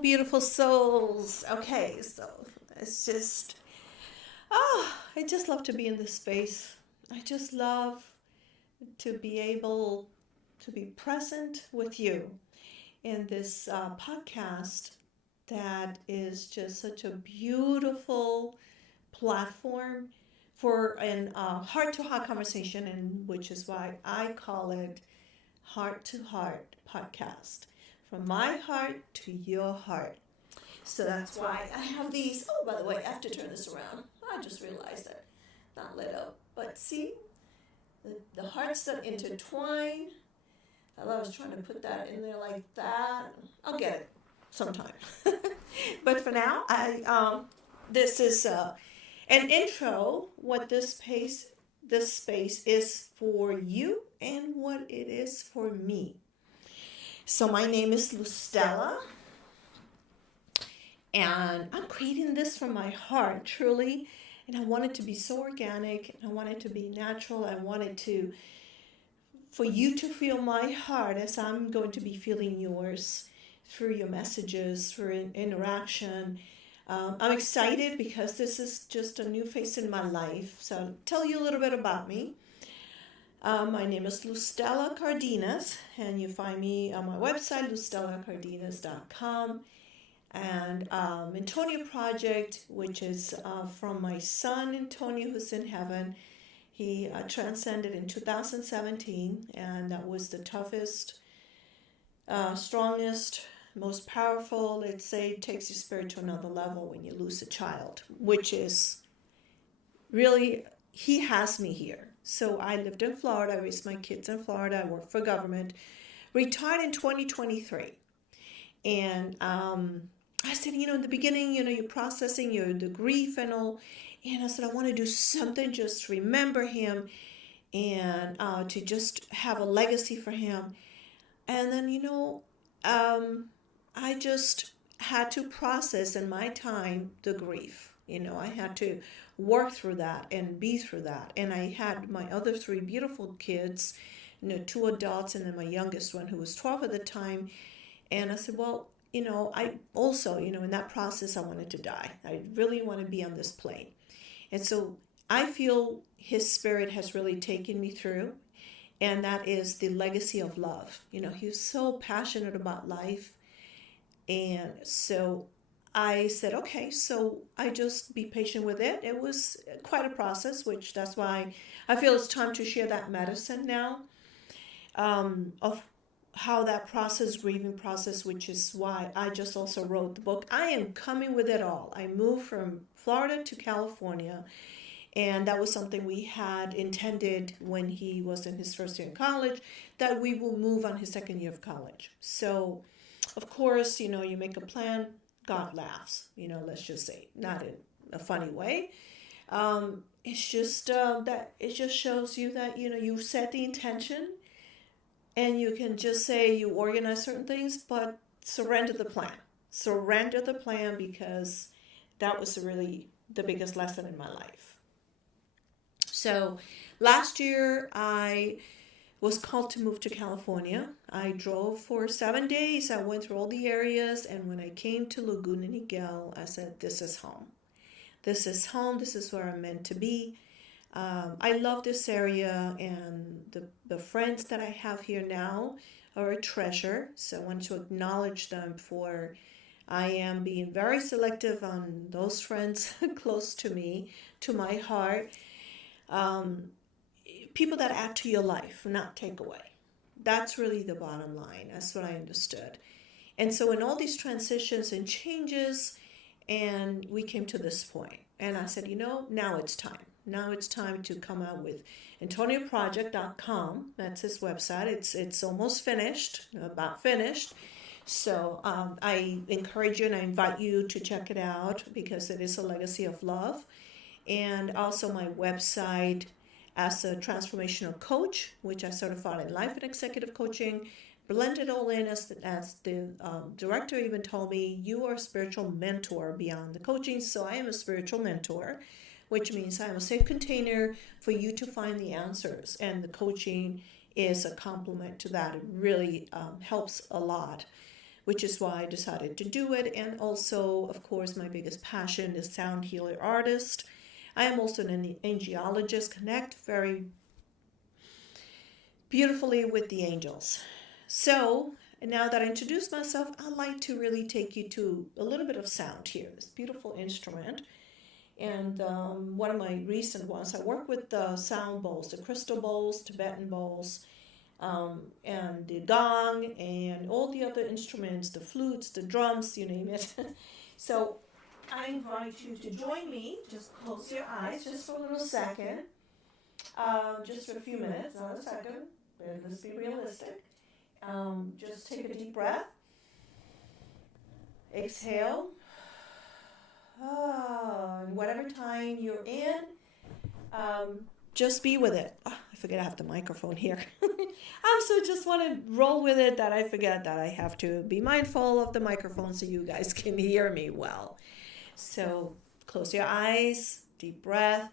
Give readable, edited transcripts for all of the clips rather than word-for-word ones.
beautiful souls. Okay, so it's just, I just love to be in this space. I just love to be able to be present with you in this podcast that is just such a beautiful platform for an heart to heart conversation, and which is why I call it Heart to Heart podcast. From my heart to your heart. So that's why I have these. Oh, by the way, I have to turn this around. I just realized that. Not lit up. But see, the hearts that intertwine. I was trying to put that in there like that. I'll get it sometime. But for now, this is an intro. What this space is for you, and what it is for me. So my name is Lustella, and I'm creating this from my heart, truly. And I want it to be so organic, and I want it to be natural. I want it to, for you to feel my heart as I'm going to be feeling yours through your messages, through interaction. I'm excited because this is just a new phase in my life. So I'll tell you a little bit about me. My name is Lustella Cardenas, and you find me on my website, lustellacardenas.com. And Antonio Project, which is from my son Antonio, who's in heaven. He transcended in 2017, and that was the toughest, strongest, most powerful, let's say, takes your spirit to another level when you lose a child, which is really, he has me here. So I lived in Florida, I raised my kids in Florida, I worked for government, retired in 2023. And I said, in the beginning, you're processing the grief and all. And I said, I want to do something, just remember him and to just have a legacy for him. And then, I just had to process in my time the grief. I had to work through that and be through that. And I had my other three beautiful kids, two adults, and then my youngest one, who was 12 at the time. And I said, well, I also, in that process, I wanted to die. I really want to be on this plane. And so I feel his spirit has really taken me through. And that is the legacy of love. He was so passionate about life. And so I said, okay, so I just be patient with it. It was quite a process, which that's why I feel it's time to share that medicine now, of how that grieving process, which is why I just also wrote the book. I am coming with it all. I moved from Florida to California, and that was something we had intended when he was in his first year in college, that we will move on his second year of college. So, of course, you make a plan, God laughs, let's just say, not in a funny way. It's just that it just shows you that, you set the intention, and you can just say you organize certain things, but surrender the plan. Surrender the plan, because that was really the biggest lesson in my life. So last year I was called to move to California. I drove for 7 days. I went through all the areas, and when I came to Laguna Niguel, I said, this is home. This is home. This is where I'm meant to be. I love this area, and the friends that I have here now are a treasure. So I want to acknowledge them for I am being very selective on those friends close to me, to my heart. People that add to your life, not take away. That's really the bottom line. That's what I understood. And so in all these transitions and changes, and we came to this point. And I said, now it's time. Now it's time to come out with AntonioProject.com. That's his website. It's almost finished, about finished. So I encourage you and I invite you to check it out, because it is a legacy of love. And also my website as a transformational coach, which I certified in life and executive coaching, blend it all in as the director even told me, you are a spiritual mentor beyond the coaching. So I am a spiritual mentor, which means I am a safe container for you to find the answers. And the coaching is a complement to that. It really helps a lot which is why I decided to do it. And also, of course, my biggest passion is sound healer artist. I am also an angelologist, connect very beautifully with the angels. So now that I introduced myself, I'd like to really take you to a little bit of sound here, this beautiful instrument. And one of my recent ones, I work with the sound bowls, the crystal bowls, Tibetan bowls, and the gong, and all the other instruments, the flutes, the drums, you name it. So I invite you to join me. Just close your eyes just for a little second, just for a few minutes, not a second. Let's be realistic. Just take a deep breath. Exhale. And whatever time you're in, just be with it. Oh, I forget I have the microphone here. So just want to roll with it that I forget that I have to be mindful of the microphone so you guys can hear me well. So close your eyes, deep breath.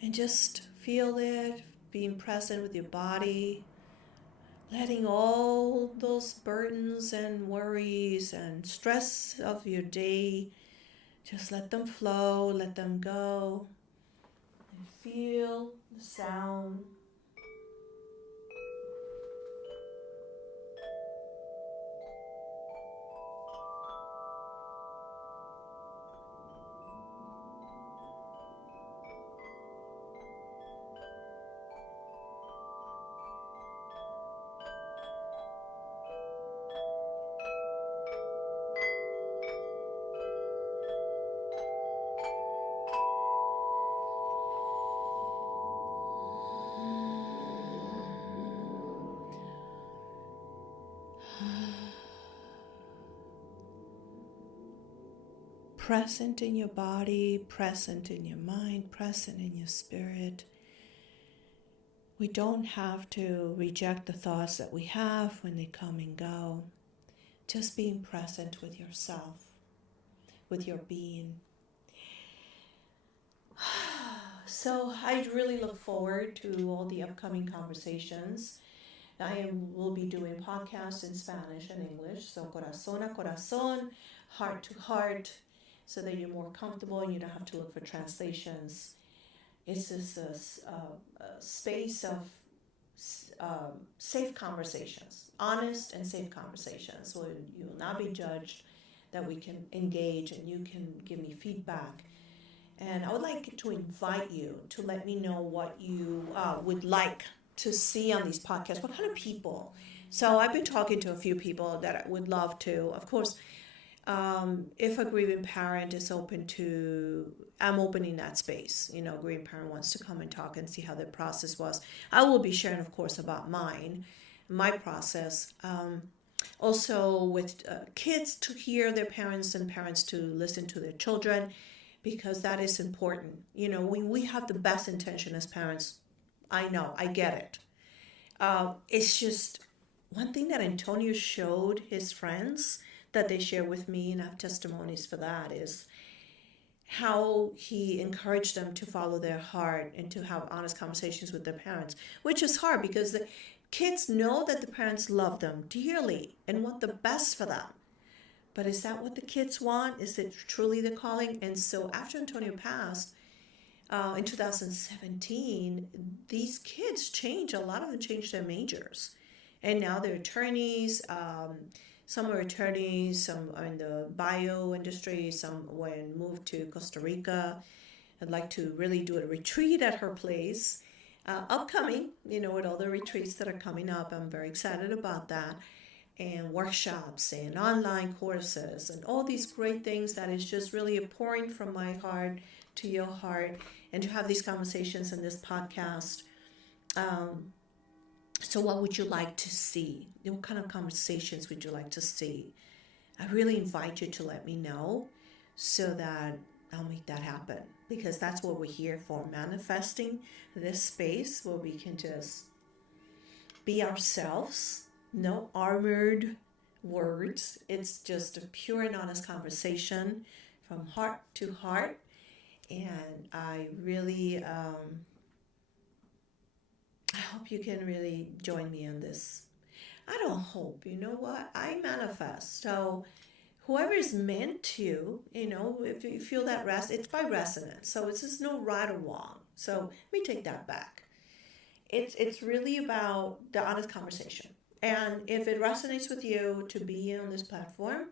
And just feel it, being present with your body, letting all those burdens and worries and stress of your day, just let them flow, let them go, and feel the sound. Present in your body, present in your mind, present in your spirit. We don't have to reject the thoughts that we have when they come and go. Just being present with yourself, with your being. So I really look forward to all the upcoming conversations. I will be doing podcasts in Spanish and English, so corazón a corazón, heart to heart, so that you're more comfortable and you don't have to look for translations. It's just a space of safe conversations, honest and safe conversations, so you will not be judged, that we can engage and you can give me feedback. And I would like to invite you to let me know what you would like to see on these podcasts. What kind of people? So I've been talking to a few people that I would love to. Of course, if a grieving parent is open to, I'm opening that space. You know, a grieving parent wants to come and talk and see how their process was. I will be sharing, of course, about my process. Also with kids to hear their parents and parents to listen to their children, because that is important. You know, we have the best intention as parents. I know, I get it. It's just one thing that Antonio showed his friends that they share with me, and I have testimonies for that, is how he encouraged them to follow their heart and to have honest conversations with their parents, which is hard because the kids know that the parents love them dearly and want the best for them. But is that what the kids want? Is it truly the calling? And so after Antonio passed in 2017, these kids changed. A lot of them changed their majors. And now they're attorneys. Some are attorneys, some are in the bio industry, some went moved to Costa Rica. I'd like to really do a retreat at her place. Upcoming, you know, with all the retreats that are coming up, I'm very excited about that. And workshops and online courses and all these great things that is just really a pouring from my heart to your heart, and to have these conversations in this podcast. So what would you like to see? What kind of conversations would you like to see? I really invite you to let me know so that I'll make that happen, because that's what we're here for, manifesting this space where we can just be ourselves, no armored words. It's just a pure and honest conversation from heart to heart. And I really I hope you can really join me in this. I don't hope, you know what? I manifest. So whoever is meant to, if you feel that it's by resonance. So it's just no right or wrong. So let me take that back. It's really about the honest conversation. And if it resonates with you to be on this platform,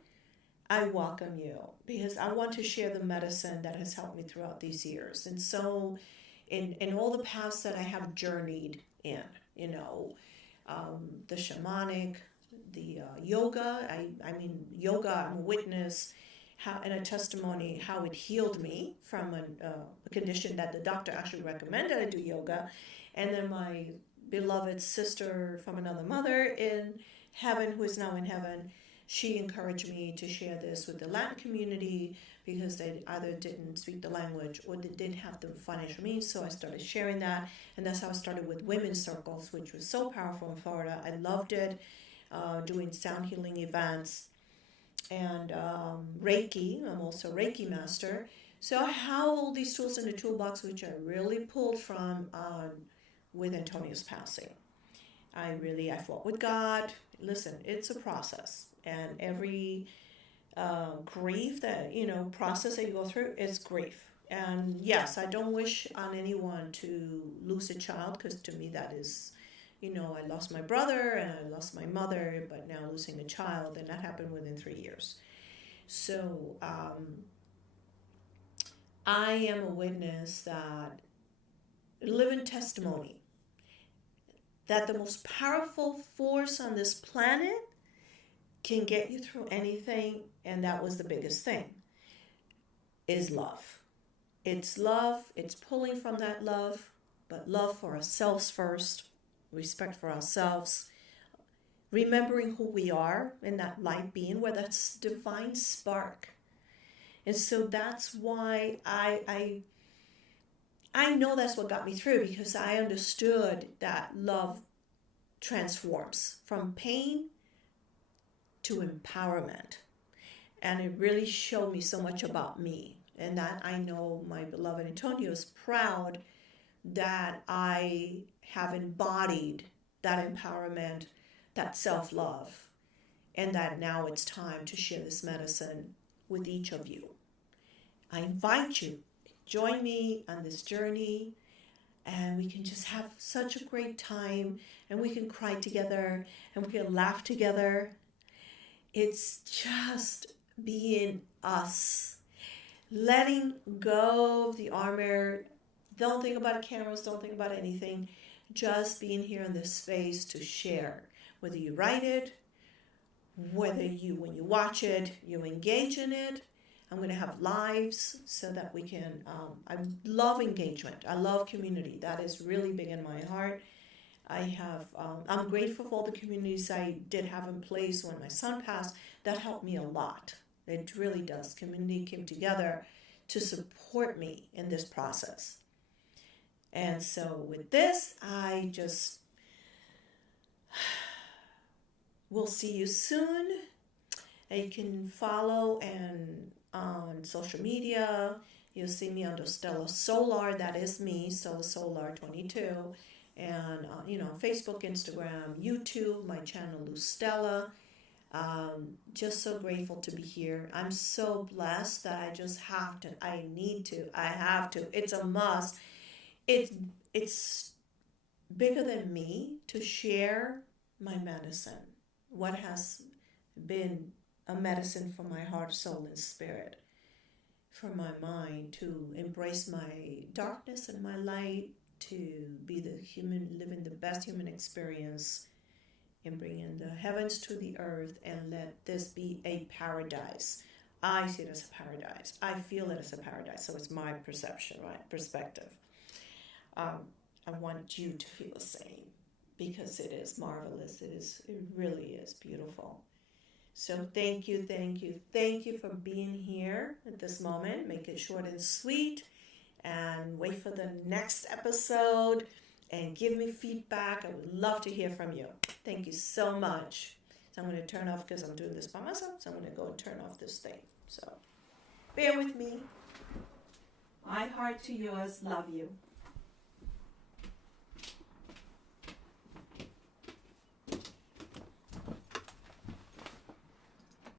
I welcome you because I want to share the medicine that has helped me throughout these years. And so, in all the paths that I have journeyed in, the shamanic, the yoga. Yoga. I'm a witness, how and a testimony how it healed me from a condition that the doctor actually recommended I do yoga, and then my beloved sister from another mother in heaven, who is now in heaven, she encouraged me to share this with the Latin community because they either didn't speak the language or they didn't have the financial means. So I started sharing that, and that's how I started with women's circles, which was so powerful in Florida. I loved it, doing sound healing events and Reiki. I'm also a Reiki master. So I have all these tools in the toolbox, which I really pulled from with Antonio's passing. I fought with God. Listen, it's a process, and every grief that process that you go through is grief. And yes, I don't wish on anyone to lose a child, because to me that is, I lost my brother and I lost my mother, but now losing a child, and that happened within 3 years. So I am a witness that living testimony that the most powerful force on this planet can get you through anything, and that was the biggest thing, is love. It's love, it's pulling from that love, but love for ourselves first, respect for ourselves, remembering who we are in that light being, where that's divine spark. And so that's why I know that's what got me through, because I understood that love transforms from pain to empowerment. And it really showed me so much about me. And that I know my beloved Antonio is proud that I have embodied that empowerment, that self-love, and that now it's time to share this medicine with each of you. I invite you, join me on this journey, and we can just have such a great time, and we can cry together, and we can laugh together. It's just being us, letting go of the armor. Don't think about cameras, don't think about anything. Just being here in this space to share. Whether you write it, whether when you watch it, you engage in it. I'm going to have lives so that we can, I love engagement. I love community. That is really big in my heart. I'm grateful for all the communities I did have in place when my son passed. That helped me a lot. It really does. Community came together to support me in this process. And so with this, we'll see you soon. And you can follow and on social media. You'll see me under Stella Solar. That is me, Stella Solar 22. And, Facebook, Instagram, YouTube, my channel, Luz Stella. Just so grateful to be here. I'm so blessed that I just have to, I have to. It's a must. It's bigger than me to share my medicine. What has been a medicine for my heart, soul, and spirit, for my mind, to embrace my darkness and my light, to be living the best human experience, and bringing the heavens to the earth, and let this be a paradise. I see it as a paradise. I feel it as a paradise. So it's my perception, right? Perspective. I want you to feel the same, because it is marvelous. It really is beautiful. So thank you for being here at this moment. Make it short and sweet, and wait for the next episode, and give me feedback. I would love to hear from you. Thank you so much. So I'm going to turn off, because I'm doing this by myself, so I'm going to go and turn off this thing. So bear with me. My heart to yours. Love you.